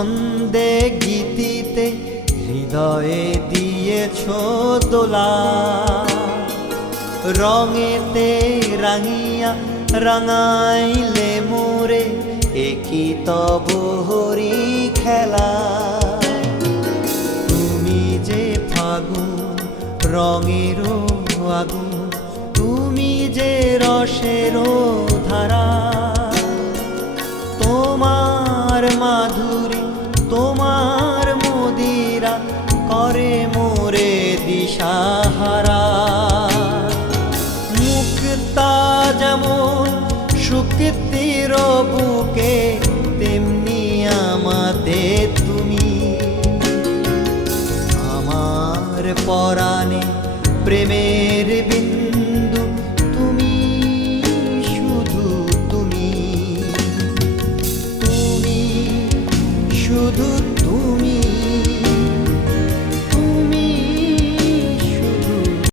ছন্দে গীতিতে হৃদয়ে দিয়েছ দোলা, রঙেতে রাঙিয়া রাঙাইলে মোরে একই তব হরি খেলা। তুমি যে ফাগুন রঙেরও আগুন, তুমি যে রসেরও ধারা, তোমার মাধুরী তোমার মদিরা করে মোরে দিশাহারা। মুক্তা যেমন শুক্তির বুকে, তেমনি আমাদের তুমি। আমার পরাণে প্রেমের বিন্দু তুমি, শুধু তুমি, তুমি শুধু